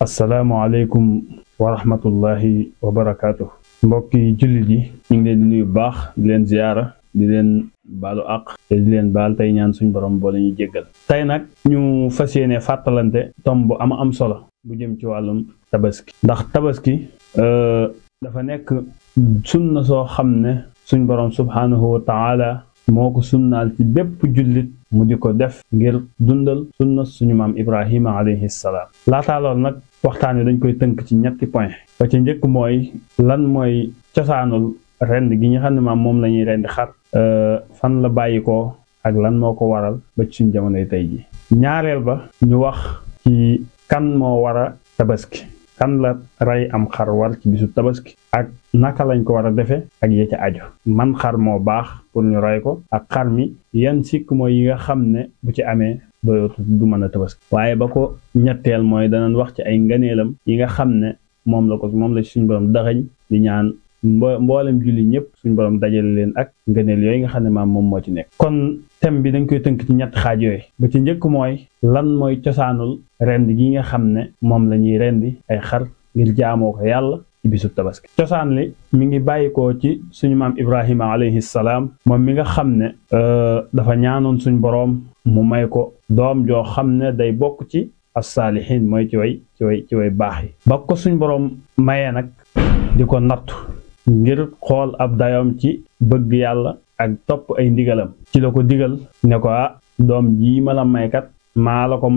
asalaamaaleykum wa rahmatullahi wa barakaatu. mbokki jullit yi ñu ngi leen di nuyu baax di leen ziyaara di leen baalu àq te di leen baal tey ñaan suñ borom boo la ñuy jéggal. tey nag ñu fas yéene fàttalante tom bu am solo bu jëm ci wàllum tabaski. ndax tabaski dafa nekk sunna soo xam ne suñ borom subhaanahu wa taala moo ko sunnaal ci bépp jullit mu di ko def ngir dundal sunna suñu maam Ibrahima alayhi salaam. laataa loolu nag waxtaan wi dañ koy tënk ci ñetti point ba ci njëkk mooy lan mooy cosaanul rend gi nga xam ne maam moom la ñuy rendi xar fan la bàyyi ko ak lan moo ko waral ba ci suñ jamonoy tey ji. ñaareel ba ñu wax ci kan moo war a tabaski, kan la rey am xar war ci bisu tabaski ak naka lañ ko war a defee ak ya ca aju, man xar moo baax pour ñu rey ko ak xar mi yan sikk mooy yi nga xam ne bu ci amee doyootu du mën a tabaski. waaye ba ko ñetteel mooy danañ wax ci ay ngëneelam yi nga xam ne moom la suñ borom daxañ di ñaan mboolem julli ñëpp suñ borom dajale leen ak ngëneel yooyu nga xam ne maam moom moo ci nekk. kon thème bi dañ koy tënk ci ñetti xaaj yooyu. ba ci njëkk mooy lan mooy cosaanul rend gi nga xam ne moom la ñuy rendi ay xar ngir jaamoo ko yàlla ci bisu tabaski. cosaan li mi ngi bàyyikoo ci suñu maam Ibrahima alayhi salaam, moom mi nga xam ne dafa ñaanoon suñ boroom mu may ko doom joo xam ne day bokk ci as-saalihiin, mooy ci way baax yi. ba ko suñ boroom mayee nag di ko nattu ngir xool ab dayoom ci bëgg yàlla ak topp ay ndigalam, ci la ko digal ne ko doom jii ma la maykat maa la ko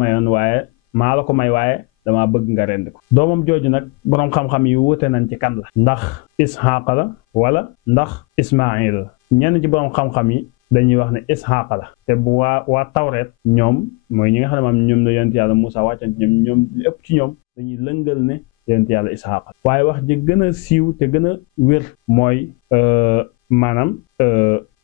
may waaye dama bëgg nga rend ko. doomam jooju nag boroom xam-xam yi wute nañ ci kan la, ndax Isxaaq la wala ndax Ismaayil la. ñenn ci boroom xam-xam yi dañuy wax ne Isxaaq la, te bu waa tawreet ñoom mooy ñi nga xam ne maam ñoom la yonent yàlla Muusaa wàccan ñoom li ëpp ci ñoom dañuy lëngal ne yonent yàlla Isxaaq la. waaye wax ji gën a siiw te gën a wér mooy maanaam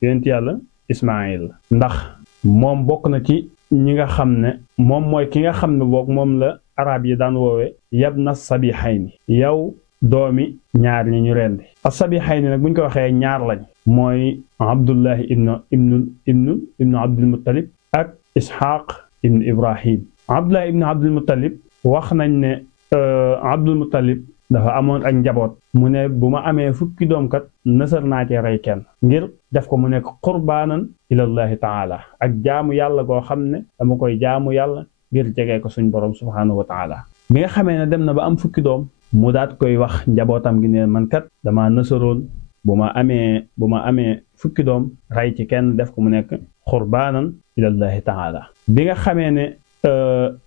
yonent yàlla Ismaayil la, ndax moom bokk na ci ñi nga xam ne moom mooy ki nga xam ne boog moom la arab yi daan woowe yabna sabihayni, yow doomi ñaar ñi ñu rendi. as-sabihayni nag buñ ko waxee ñaar lañ, mooy Abdullahi ibnu Abdul Muttalib ak Isxaaq ibnu Ibrahim. Abdullahi ibnu Abdul Muttalib wax nañ ne Abdul Muttalib dafa amoon ak njaboot, mu ne bu ma amee fukki doom kat nësër naa ci rey kenn ngir def ko mu nekk qurbaanan ilallahi taala, ak jaamu yàlla goo xam ne dama koy jaamu yàlla ngir jege ko suñ borom subhaanahu wa taala. bi nga xamee ne dem na ba am fukki doom mu daat koy wax njabootam gi ne man kat dama nësaroon bu ma amee fukki doom rey ci kenn def ko mu nekk qurbaanan ilallahi taala. bi nga xamee ne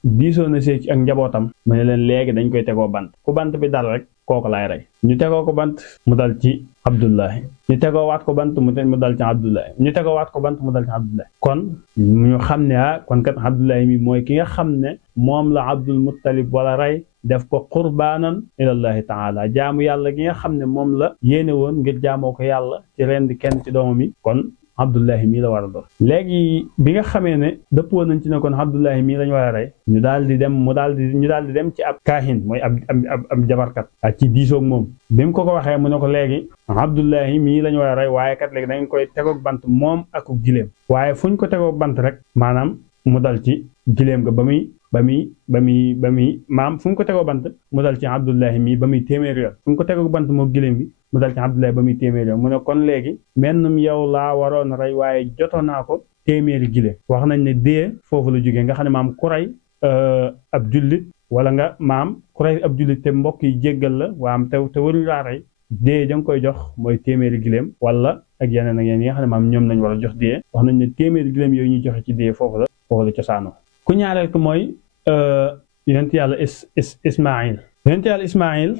diisoo na see ci ak njabootam mu ne leen léegi dañ koy tegoo bant, ku bant bi dal rek kooku laay rey. ñu tegoo ko bant mu dal ci Abdullahi, ñu tegoo waat ko bant mu dal ci Abdullahi, ñu tegoo waat ko bant mu dal ci Abdullahi. kon ñu xam ne kon kat Abdullahi mi mooy ki nga xam ne moom la Abdul Muttalib wala rey def ko qurbaanan ilallahi taala, jaamu yàlla gi nga xam ne moom la yéene woon ngir jaamoo ko yàlla ci rendi kenn ci doomam yi. kon Abdullahi mii la war a doon. léegi bi nga xamee ne dëppoo nañ ci ne kon Abdullahi mii lañ war a rey, ñu daal di dem ci ab kaahin, mooy ab jabarkat ak ci diisoog moom. bi mu ko waxee mu ne ko léegi Abdullahi mii lañ war a rey, waaye kat léegi dañ koy tegoog bant moom ak gileem. waaye fuñ ko tegoog bant rek maanaam mu dal ci gileem ga maam fu ñu ko tegoo bant mu dal ci Abdullahi mii ba muy téeméeri yoon, fu ñu ko tegoo bant moo gileem gi mu dal ci Abdullahi ba muy téeméeri yoon. mu ne kon léegi mennum yow laa waroon rey waaye jotoon naa ko téeméeri gileem. wax nañ ne dee foofu la jógee, nga xam ne maam ku rey ab jullit wala nga maam ku rey ab jullit te mbokk yi jéggal la waam te waruñu laa rey, dee da nga koy jox mooy téeméeri gileem wala ak yeneen ak yeneen yi nga xam ne maam ñoom lañ war a jox dee. wax nañ ne téeméeri gileem yooyu ñuy joxe ci dee foofu la cosaanoo. ku ñaareel ko mooy yonent yàlla Ismaayil. yonent yàlla Ismaayil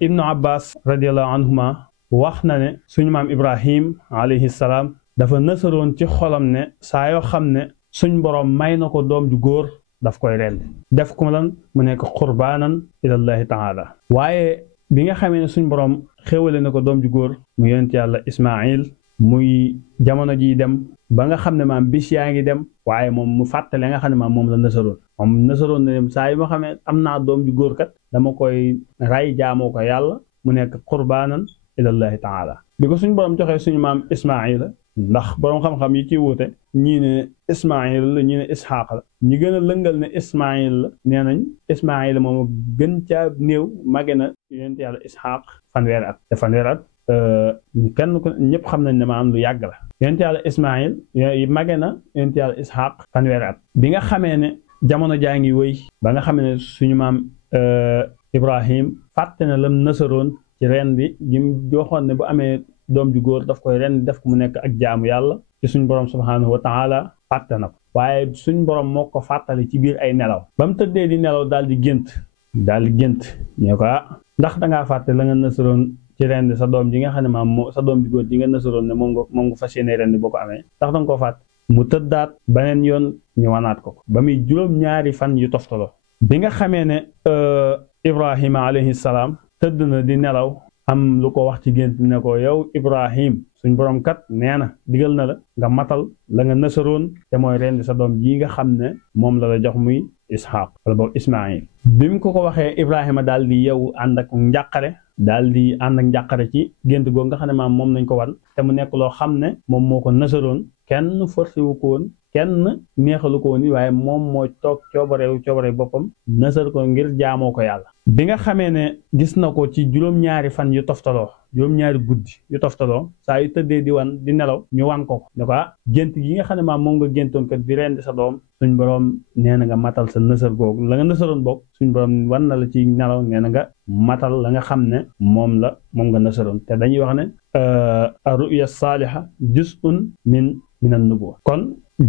ibnu Abbas radiallahu anhuma wax na ne suñu maam Ibrahim alayhi salaam dafa nësaroon ci xolam ne saa yoo xam ne suñ boroom may na ko doom ju góor daf koy rend def ko lan mu nekk qurbaanan ilallahi taala. waaye bi nga xamee ne suñ boroom xéwale na ko doom ju góor mu yonent yàlla Ismaayil, muy jamono ji dem ba nga xam ne maam bis yaa ngi dem, waaye moom mu fàttale nga xam ne maam moom la nësaroon na dem saa yu ma xamee am naa doom ju góor kat dama koy ray jaamoo ko yàlla mu nekk qurbaanan ilallahi taala. bi ko suñu borom joxee suñu maam Ismaayila ndax borom xam-xam yi ci wuute ñii ne Ismaayil la ñii ne Isxaaq la ñi gën a lëngal ne Ismaayil la nee nañ Ismaayil moom gën caa néew màgge na yonent yàlla Isxaaq fanweeri at te fanweeri at kenn ku ñëpp xam nañ ne maanaam lu yàgg la yonent yàlla Ismaayil màgge na yonent yàlla Isxaaq fanweeri at bi nga xamee ne jamono jaa ngi wëy ba nga xamee ne suñu maam Ibrahim fàtte na lam nasaroon ci ren bi jim joxoon ne bu amee doom ju góor daf koy ren def ko mu nekk ak jaamu yàlla ci suñ borom subhaanahu wa taala fàtte na ko waaye suñ borom moo ko fàttali ci biir ay nelaw ba mu tëddee di nelaw daal di gént ñoo ko ndax dangaa fàtte la nga nasaroon ci ren sa doom ji nga xam ne maam moo sa doom ju góor ji nga nasaroon ne moom nga fas yéene ren boo ko amee ndax danga koo fàtte mu tëddaat beneen yoon ñu wanaat ko ba muy juróom-ñaari fan yu toftaloo bi nga xamee ne Ibrahima alayhi salaam tëdd na di nelaw am lu ko wax ci gént ne ko yow Ibrahim suñ borom kat nee na digal na la nga matal la nga nasaroon te mooy rendi sa doom ji nga xam ne moom la jox muy Isxaaq wala boog Ismaayil bi mu ko waxee Ibrahima daal di yow ànd ak njàqare daal di ànd ak njàqare ci gént googu nga xam ne maam moom nañ ko wan te mu nekk loo xam ne moom moo ko nasaroon kenn forcé wu ko woon kenn neexalu ko woon waaye moom moo toog coobare boppam nasar ko ngir jaamoo ko yàlla bi nga xamee ne gis na ko ci juróom-ñaari fan yu toftaloo juróom-ñaari guddi yu toftaloo saa yu tëddee di nelaw ñu wan ko ne ko gént gi nga xam ne maam moom nga géntoon kat di rendi sa doom suñ borom nee na nga matal sa nasar googu la nga nasaroon bokk suñ borom wan na la ci nelaw nee na nga matal la nga xam ne moom nga nasaroon te dañuy wax ne ar-ru'ya saaliha juz'un min an-nubuwwa kon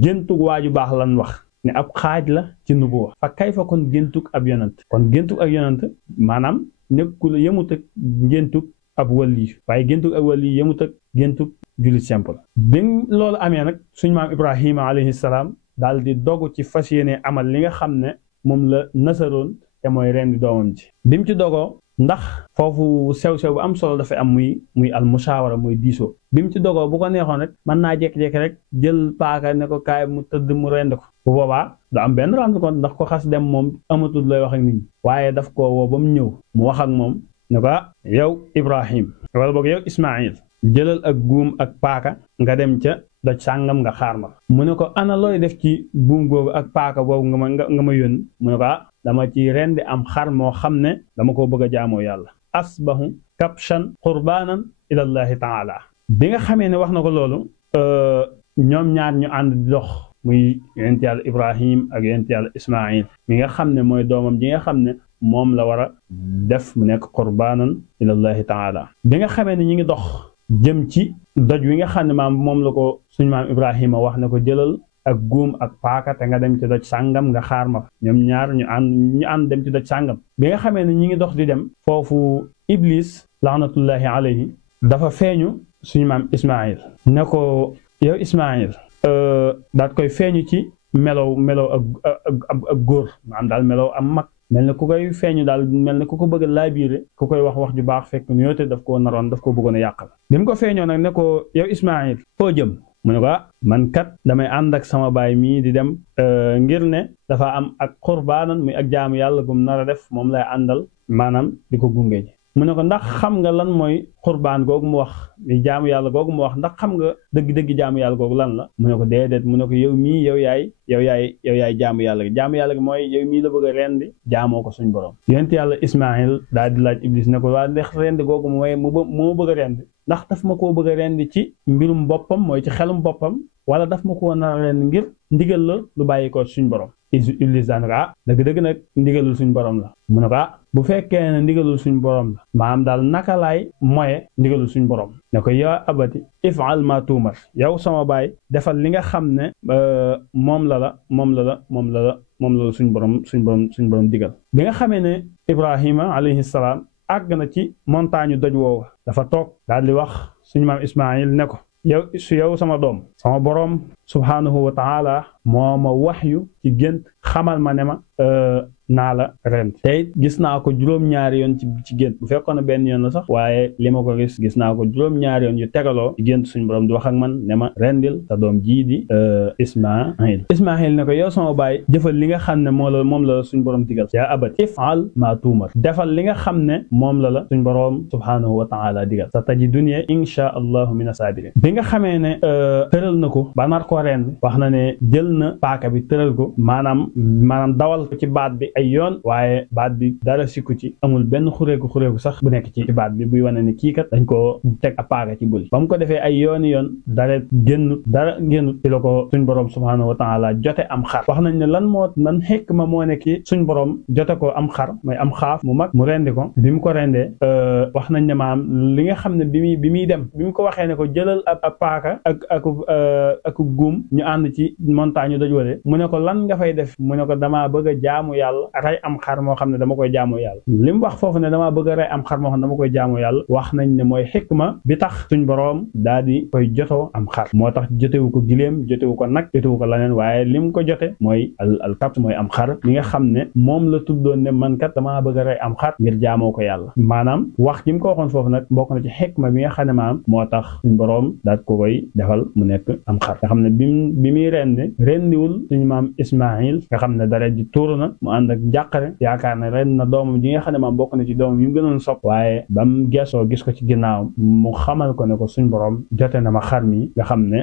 géntug waaju baax lan wax ne ab xaaj la ci nubuwa fa kay fa kon géntug ab yonant kon géntug ak yonant maanaam nekkul yemut ak géntug ab wali waaye géntug ab wali yemut ak géntug jullit simple bi loolu amee nag suñu maam Ibrahima alayhi salaam daal di dogu ci fas yéene amal li nga xam ne moom la nasaroon te mooy rendi doomam ji bi mu ci dogoo ndax foofu sew-sew bu am solo dafay am muy al musaawara muy diisoo bi mu ci dogoo bu ko neexoon rek mën naa jékki-jékki rek jël paaka ne ko kaay mu tëdd mu rend ko bu boobaa du am benn rendre compte ndax ko xas dem moom amatul lay wax ak nit ñi waaye daf ko woo ba mu ñëw mu wax ak moom ne ko yow Ibrahim wala boog yow Ismaayil jëlal ak guum ak paaka nga dem ca doj sàngam nga xaar ma mu ne ko ana looy def ci buum googu ak paaka boobu nga ma yónni mu ne ko dama ci rendi am xar moo xam ne dama ko bëgg a jaamoo yàlla asbahu kabshan qurbaanan ilallahi taala bi nga xamee ne wax na ko loolu ñoom ñaar ñu ànd di dox muy yonent yàlla Ibrahim ak yonent yàlla Ismaayil mi nga xam ne mooy doomam ji nga xam ne moom la war a def mu nekk qurbaanan ilallahi taala bi nga xamee ne ñi ngi dox jëm ci doj wi nga xam ne maam moom la ko suñu maam Ibrahima wax ne ko jëlal ak guum ak paaka te nga dem ci doj sàngam nga xaar ma ñoom ñaar ñu ànd dem ci doj sàngam bi nga xamee ne ñi ngi dox di dem foofu Iblis laanatullahi alayhi dafa feeñu suñu maam Ismaayil ne ko yow Ismaayil daat koy feeñu ci melow ak góor maanaam daal melow am mag mel ne ku koy feeñu daal mel ne ku ko bëgg a laabiire ku koy wax ju baax fekk nu yoote daf koo naroon daf ko bëggoon a yàqal bi mu ko feeñoo nag ne ko yow Ismaayil foo jëm mu ne ko man kat damay ànd ak sama baay mii di dem ngir ne dafa am ak qurbaanan muy ak jaamu yàlla gum nar a def moom lay àndal maanaam di ko gunge ji mu ne ko ndax xam nga lan mooy qurbaan googu mu wax di jaamu yàlla googu mu wax ndax xam nga dëgg-dëgg jaamu yàlla googu lan la mu ne ko déedéet mu ne ko yow mii yow yaay jaamu yàlla gi mooy yow mii la bëgg a rendi jaamoo ko suñ borom yonent yàlla Ismaayil daal di laaj Iblis ne ko waa ndax rendi googu mooy mu bëgg a rendi ndax daf ma koo bëgg a rendi ci mbirum boppam mooy ci xelum boppam wala daf ma koo nar a rendi ngir ndigal la lu bàyyi ko suñ borom Iblis daan ko dëgg-dëgg nag ndigalul suñ borom la mu ne ko bu fekkee ne ndigalul suñ borom la maanaam daal naka laay moye ndigalul suñ borom ne ko yaa abati if'al ma tuumar yow sama baay defal li nga xam ne moom la suñ borom digal bi nga xamee ne Ibrahima alayhi salaam àgg na ci montagne doj woowa dafa toog daal di wax suñu maam Ismaayil ne ko yow sama doom sama borom subhaanahu wa taala moo ma waxyu ci gént xamal ma ne ma naa la rend te gis naa ko juróom-ñaari yoon ci gént bu fekkoon ne benn yoon la sax waaye li ma ko gis naa ko juróom-ñaari yoon yu tegaloo ci gént suñu borom di wax ak man ne ma rendil sa doom jii di Ismaahil ne ko yow sama baay jëfal li nga xam ne moom la suñu borom digal yaa abat ifal maa tuumar defal li nga xam ne moom la suñu borom subhaanahu wa taala digal sa tajiduni insha allahu mina sabirin bi nga xamee ne tëral na ko ba nar koo rend wax na ne jël na paaka bi tëral ko maanaam dawal ko ci baat bi ay yoon waaye baat bi dara sikku ci amul benn xureeku sax bu nekk ci baat bi buy wane ne kii kat dañ koo teg a paaka ci buli ba mu ko defee ay yoon dara génnut ci la ko suñ borom subhaanahu wa taala jote am xar wax nañ ne lan xikma moo nekk suñ borom jote ko am xar mooy am xaaf mu mag mu rendi ko bi mu ko rendee wax nañ ne maam li nga xam ne bi muy dem bi mu ko waxee ne ko jëlal ab paaka ak guum ñu ànd ci montagne daj wale mu ne ko lan nga fay def mu ne ko damaa bëgg a jaamu yàlla rey am xar moo xam ne dama koy jaamu yàlla li mu wax foofu ne damaa bëgg a rey am xar moo xam ne dama koy jaamu yàlla wax nañ ne mooy xikma bi tax suñ boroom daal di koy jotoo am xar moo tax jotewu ko giléem jotewu ko nag jotewu ko leneen waaye lim ko jote mooy al kabt mooy am xar mi nga xam ne moom la tuddoon ne man kat damaa bëgg a rey am xar ngir jaamoo ko yàlla maanaam wax ji mu ko waxoon foofu nag bokk na ci xikma bi nga xam ne maanaam moo tax suñ boroom daal ko koy defal mu nekk am xar nga xam ne bi muy rendiwul suñu maam Ismaahil nga xam ne dara ji tuuru na mu ànd ak njàqare yaakaar ne ren na doomam ji nga xam ne maam bokk na ci doomam yi mu gënoon sopp waaye ba mu gesoo gis ko ci ginnaaw mu xamal ko ne ko suñ borom jote na ma xar mi nga xam ne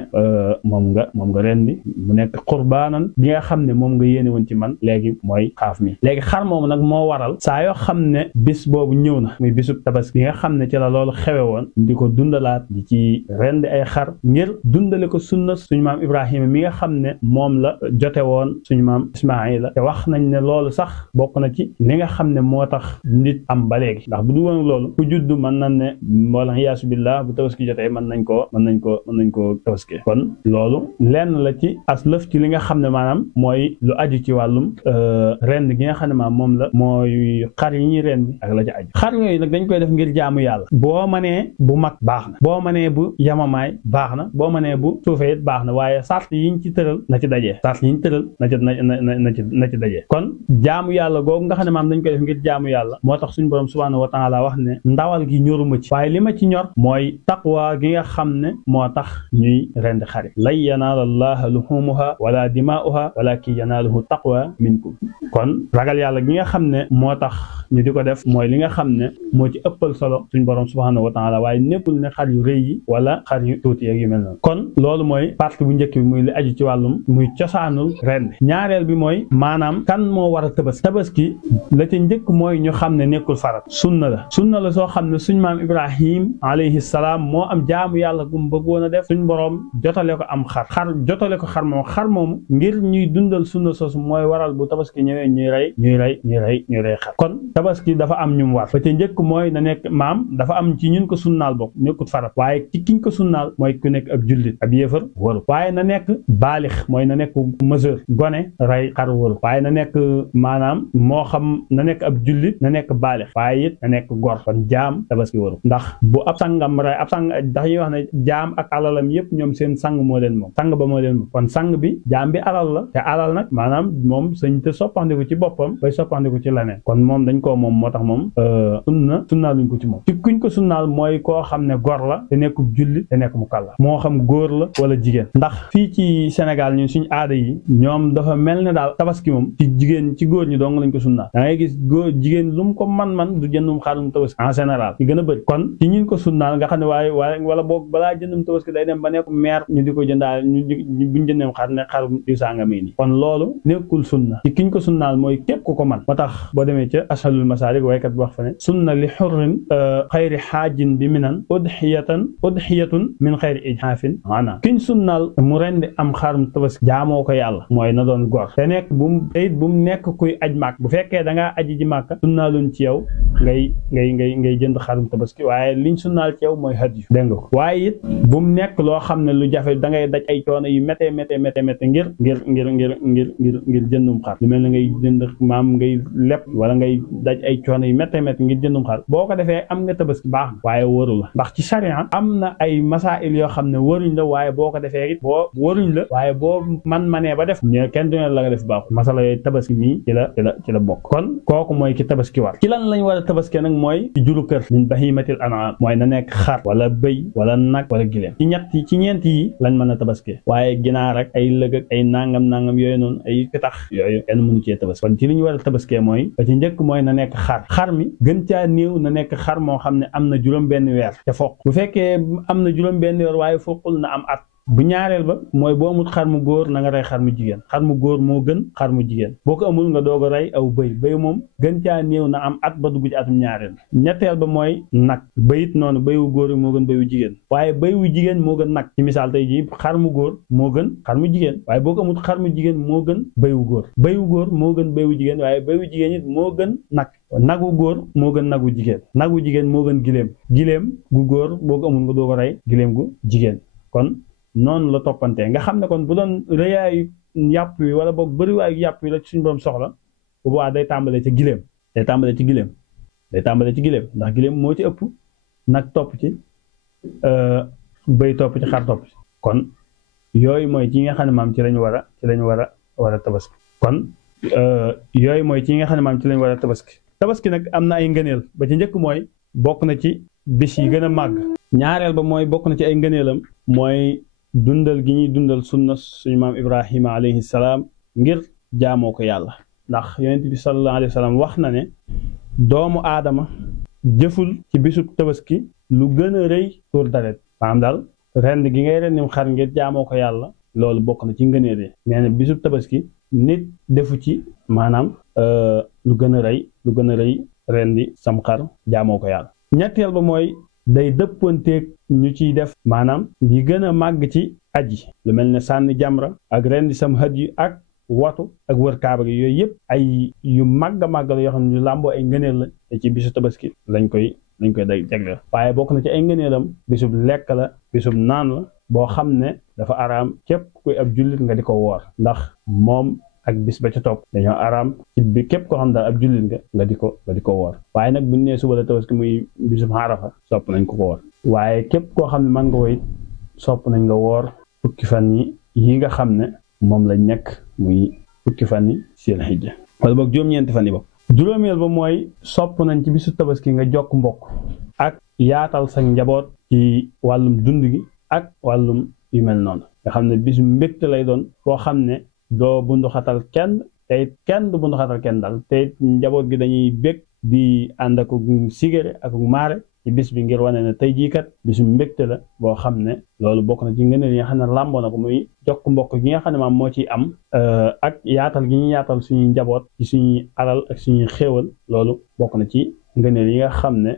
moom nga rendi mu nekk qurbaanan bi nga xam ne moom nga yéene woon ci man léegi mooy xaaf mi léegi xar moomu nag moo waral saa yoo xam ne bis boobu ñëw na muy bisub tabaski bi nga xam ne ci la loolu xewe woon di ko dundalaat di ci rendi ay xar ngir dundale ko sunna suñu maam Ibrahima mi nga xam ne moom la jote woon suñu maam Ismaayila te wax nañ ne loolu sax bokk na ci li nga xam ne moo tax nit am ba léegi ndax bu du woon loolu ku juddu mën nañ ne wala yaasu billah bu tabaski jotee mën nañ koo tabaski kon loolu lenn la ci as lëf ci li nga xam ne maanaam mooy lu aju ci wàllum rend gi nga xam ne maanaam moom la mooy xar yi ñuy rend ak la ci aju xar yooyu nag dañ koy def ngir jaamu yàlla boo mënee bu mag baax na boo mënee bu yamamaay baax na boo mënee bu suufee it baax na waaye sart yiñ ci tëral na ci dajee sart yiñ tëral na ci dajee kon jaamu yàlla googu nga xam ne maanaam dañ koy def ngir jaamu yàlla moo tax suñu borom subhaanahu wa taala wax ne ndawal gi ñoruma ci waaye li ma ci ñor mooy taqwa gi nga xam ne moo tax ñuy rend xari lan yanaala allaha luhumuha wala dimaa'uha walakin yanaaluhu taqwa minkum kon ragal yàlla gi nga xam ne moo tax ñu di ko def mooy li nga xam ne moo ci ëppal solo suñ borom subhaanahu wa taala waaye nekkul ne xar yu rëy yi wala xar yu tuuti yeeg yu mel noonu kon loolu mooy partie bu njëkk bi muy li aju ci wàllum muy cosaanul rend ñaareel bi mooy maanaam kan moo war a tabaski la ca njëkk mooy ñu xam ne nekkul farat sunna la soo xam ne suñ maam Ibrahim alayhi salaam moo am jaamu yàlla gu mu bëggoon a def suñ borom jotale ko am jotale ko xar moomu ngir ñuy dundal sunna soosu mooy waral bu tabaski ñëwee ñuy rey xar kon tabaski dafa am ñu mu war ba ca njëkk mooy na nekk maam dafa am ci ñun ko sunnaal bokk nekkul farat waaye ci kiñ ko sunnaal mooy ku nekk ab jullit ab yéefar waru waaye na nekk baalix mooy na nekk mesure gone rey xar waru waaye na nekk maanaam moo xam na nekk ab jullit na nekk baalix waaye it na nekk gor kon jaam tabaski waru ndax bu ab sangam rey ab sang ndax ñuy wax ne jaam ak alalam yëpp ñoom seen sang moo leen moom sang ba moo leen moom kon sang bi jaam bi alal la te alal nag maanaam moom sëñ te soppandiku ci boppam bay soppandiku ci leneen kon moom dañ koo moom moo tax moom sunnaal luñ ko ci moom ci kuñ ko sunnaal mooy koo xam ne gor la te nekk jullit te nekk mu kàlla moo xam góor la wala jigéen ndax fii ci Sénégal ñun suñ aada yi ñoom dafa mel ne daal tabaski moom ci góor ñi dong lañ ko sunnaal da ngay gis góor jigéen lu mu ko man du jëndum xarum tabaski en général yi gën a bëri kon ci ñun ko sunnaal nga xam ne waaye wala boog balaa jëndum tabaski day dem ba nekk meer ñu di ko jëndaal buñ jëndeem xar ne xarum di sanga mii nii kon loolu nekkul sunna ci kiñ ko sunnaal mooy képp ku ko man moo tax boo demee ca ashalul masaalik waykat bi wax fa ne sunna li xurrin xayri xaajin bi minan udxiyatun min xayri ijhaafin maanaam kiñ sunnaal mu rendi am xarum tabaski jaamoo ko yàlla mooy na doon gor te nekk bu mu nekk kuy aj màkk bu fekkee da ngaa aji ji màkka sunnaaluñ ci yow ngay jënd xarum tabaski waaye liñ sunnaal ci yow mooy hadiyu dégg nga ko waaye it bu mu nekk loo xam ne lu jafe da ngay daj ay coono yu méttee ngir jëndum xar lu mel ne ngay jënd maam ngay lepp wala ngay daj ay coono yu méttee ngir jëndum xar boo ko defee am nga tabaski baax na waaye waru la ndax ci sharia am na ay masail yoo xam ne waruñ la waaye boo ko defee it boo waruñ la waaye boo manee ba def kenn duñu la nga def baaxul masala yooyu tabaski mii ci la bokk kon kooku mooy ki tabaski war ci lan lañ war a tabaski nag mooy ci juru kër min bahimatil an'am mooy na nekk xar wala bëy wala nag wala gileem ci ñeent yi lañ mën a tabaski waaye ginaar ak ay lëg ak ay nangam yooyu noonu ay pitax yooyu kenn mënu cee tabaski kon ci li ñu war a tabaskee mooy ba ci njëkk mooy na nekk xar mi gën caa néew na nekk xar moo xam ne am na juróom benn weer te foq bu fekkee am na juróom benn weer waaye foqul na am at bu ñaareel ba mooy boo amul xar mu góor na nga rey xar mu jigéen xar mu góor moo gën xar mu jigéen boo ko amul nga doog a rey aw bëy moom gën caa néew na am at ba dugg ci atum ñaareel ñetteel ba mooy nag bëyit noonu bëy wu góor moo gën bëy wu jigéen waaye bëy wu jigéen moo gën nag ci misaal tey jii xar mu góor moo gën xar mu jigéen waaye boo ko amul xar mu jigéen moo gën bëy wu góor moo gën bëy wu jigéen waaye bëy wu jigéen it moo gën nagu góor moo gën nagu jigéen moo gën gileem gu góor boo ko amul nga doog a rey gileem gu jigéen kon noonu la toppantee nga xam ne kon bu doon rëyaayu yàpp wi wala boog bëriwaayu yàpp wi la ci suñu borom soxla bu boobaa day tàmbalee ci gileem ndax gileem moo ci ëpp nag topp ci bëy topp ci xar topp ci kon yooyu mooy ci nga xam ne maam ci lañu war a tabaski kon yooyu mooy ci nga xam ne maam ci lañu war a tabaski nag am na ay ngëneel ba ci njëkk mooy bokk na ci bis yi gën a màgg ñaareel ba mooy bokk na ci ay ngëneelam mooy dundal gi ñuy dundal sunna suñu maam Ibrahima alayhi salaam ngir jaamoo ko yàlla ndax yonent bi sallallahu alayhi wa sallam wax na ne doomu aadama jëful ci bisub tabaski lu gën a rëy tuur deret maanaam daal rend gi ngay rendim xar ngir jaamoo ko yàlla loolu bokk na ci ngëneel yi nee na bisub tabaski nit defu ci maanaam lu gën a rëy rendi sam xar jaamoo ko yàlla ñetteel ba mooy day dëppanteeg ñu ciy def maanaam yi gën a màgg ci aji lu mel ne sànni jamra ak rendi sam hëd yu ak watu ak wër kaaba gi yooyu yëpp ay yu màgg a màgg la yoo xam ne ñu làmboo ay ngëneel la te ci bisu tabaski lañ koy day jagleel waaye bokk na ci ay ngëneelam bisub lekk la bisub naan la boo xam ne dafa araam képp kuy ab jullit nga di ko woor ndax moom ak bis ba ca topp dañoo araam ci bi képp koo xam daal ab jullit nga di ko woor waaye nag buñ nee suba la tabaski muy bisub Arafa sopp nañ ko woor waaye képp koo xam ne man nga woy sopp nañ nga woor fukki fan yi nga xam ne moom lañ nekk muy fukki fan yi Sil Hijja wala boog juróom-ñeenti fan yi bopp juróomeel ba mooy sopp nañ ci bisu tabaski nga jokk mbokk ak yaatal sa njaboot ci wàllum dund gi ak wàllum yu mel noonu nga xam ne bisu mbégte lay doon koo xam ne doo bunduxatal kenn tey kenn du bunduxatal kenn daal te njaboot gi dañuy bég di ànd ak sigére ak maare ci bis bi ngir wane ne tey jii kat bisu mbégte la boo xam ne loolu bokk na ci ngëneel yi nga xam ne làmboo na ko muy jokk mbokk gi nga xam ne maam moo ciy am ak yaatal gi ñu yaatal suñuy njaboot ci suñuy alal ak suñuy xéewal loolu bokk na ci ngëneel yi nga xam ne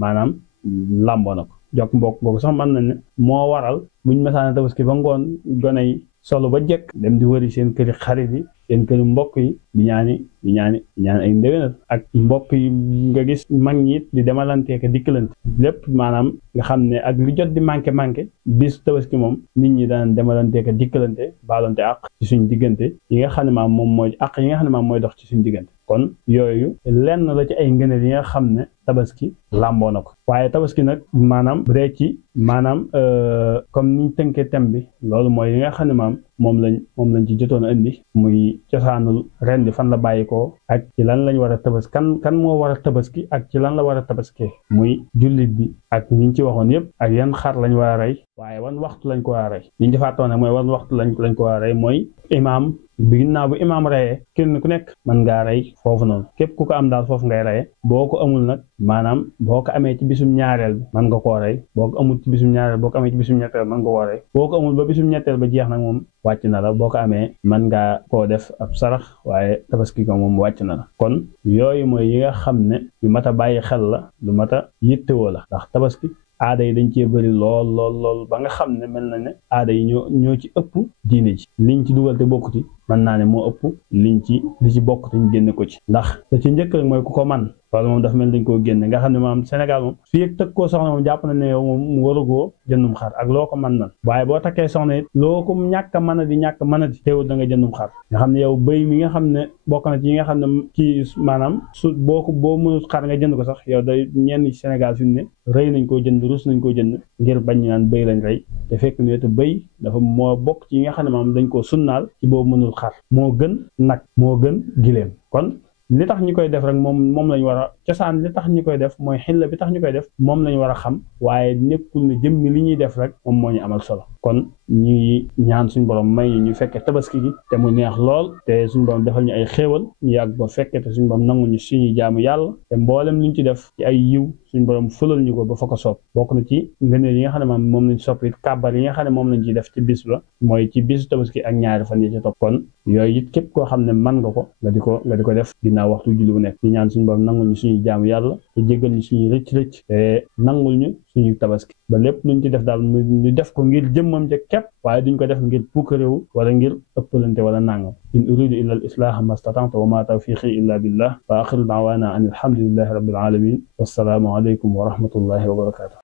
maanaam làmboo na ko jokk mbokk boobu sax mën na ne moo waral buñ masaana tabaski ba ngoon gone yi solo ba jekk dem di wëri seen këri xarit yi seen këri mbokk yi di ñaani ay ndéwénal ak mbokk yi nga gis mag ñi di demalantee ko dikkalante lépp maanaam nga xam ne ak lu jot di manqué bis tabaski moom nit ñi daan demalantee ko dikkalante baalante àq ci suñ diggante yi nga xam ne maam moom mooy àq yi nga xam ne maam mooy dox ci suñ diggante kon yooyu lenn la ci ay ngëneel yi nga xam ne tabaski làmboo na ko waaye tabaski nag maanaam bu dee ci maanaam comme niñ tënkee thème bi loolu mooy yi nga xam ne maam moom lañ ci jotoon a indi muy cosaanul ren di fan la bàyyi ko ak ci lan lañ war a tabaski kan moo war a tabaski ak ci lan la war a tabaski muy jullit bi ak niñ ci waxoon yëpp ak yan xar lañ war a rey waaye wan waxtu lañ ko war a rey liñ defaatoon nag mooy wan waxtu lañ ko war a rey mooy imaam bi ginnaaw bu imaam reyee kenn ku nekk mën ngaa rey foofu noonu képp ku ko am daal foofu ngay reyee boo ko amul nag maanaam boo ko amee ci bisum ñaareel bi mën nga koo rey boo ko amul ci bisum ñaareel boo ko amee ci bisum ñetteel mën nga koo rey boo ko amul ba bisum ñetteel ba jeex nag moom wàcc na la boo ko amee mën ngaa koo def ab sarax waaye tabaski ko moom wàcc na la kon yooyu mooy yi nga xam ne yu mat a bàyyi xel la lu mat a yittewoo la ndax tabaski aada yi dañ cee bëri lool ba nga xam ne mel na ne aada yi ñoo ci ëpp diine ji liñ ci dugal te bokku ci mën naa ne moo ëpp li ci bokk te ñu génne ko ci ndax te ci njëkk rek mooy ku ko man loolu moom dafa mel dañ koo génne nga xam ne maam Sénégal moom fii ak tëkk koo soxna moom jàpp na ne yow moom warugoo jëndum xar ak loo ko mën nan waaye boo takkee soxna it loo ko ñàkk a mën a di teewul da nga jëndum xar nga xam ne yow bëy mi nga xam ne bokk na ci yi nga xam ne ci maanaam su boo mënut xar nga jënd ko sax yow day ñenn ci Sénégal fi mu ne rëy nañ koo jënd rus nañ koo jënd ngir bañ ñu naan bëy lañ rey te fekk ne te bëy dafa moo bokk ci yi nga xam ne maam dañ koo sunnaal ci boobu mënul xar moo gën nag moo gën gileem kon li tax ñi koy def rek moom lañ war a cosaan li tax ñi koy def mooy xilla bi tax ñu koy def moom lañ war a xam waaye nekkul ne jëmmi li ñuy def rek moom moo ñu amal solo kon ñu ngi ñaan suñu borom may ñu fekke tabaski gi te mu neex lool te suñu borom defal ñu ay xéewal ñu yàgg ba fekke te suñu borom nangu ñu suñuy jaamu yàlla te mboolem liñ ci def ci ay yiw suñu borom fulal ñu ko ba fa ko soob bokk na ci ngëneel yi nga xam ne moom lañ sopp it kàbbar yi nga xam ne moom lañ ciy def ci bis ba mooy ci bisu tabaski ak ñaari fan yi ci topp kon yooyu it képp koo xam ne mën nga ko nga di ko def ginnaaw waxtu julli bu nekk di ñaan suñu borom nangul ñu suñuy jaamu yàlla te jéggal ñu suñuy rëcc-rëcc te nangul ñu suñu tabaski ba lépp luñ ci def daal ñu def ko ngir jëmmam ja képp waaye duñ ko def ngir puukaréewu wala ngir ëppalante wala nangam in uridu illa al islaha ma stata'tu wa ma tawfiqi illa billah wa axiru da'wana an alhamdulillahi rabbil alamin wassalaamu alaykum wa rahmatullahi wa barakatuh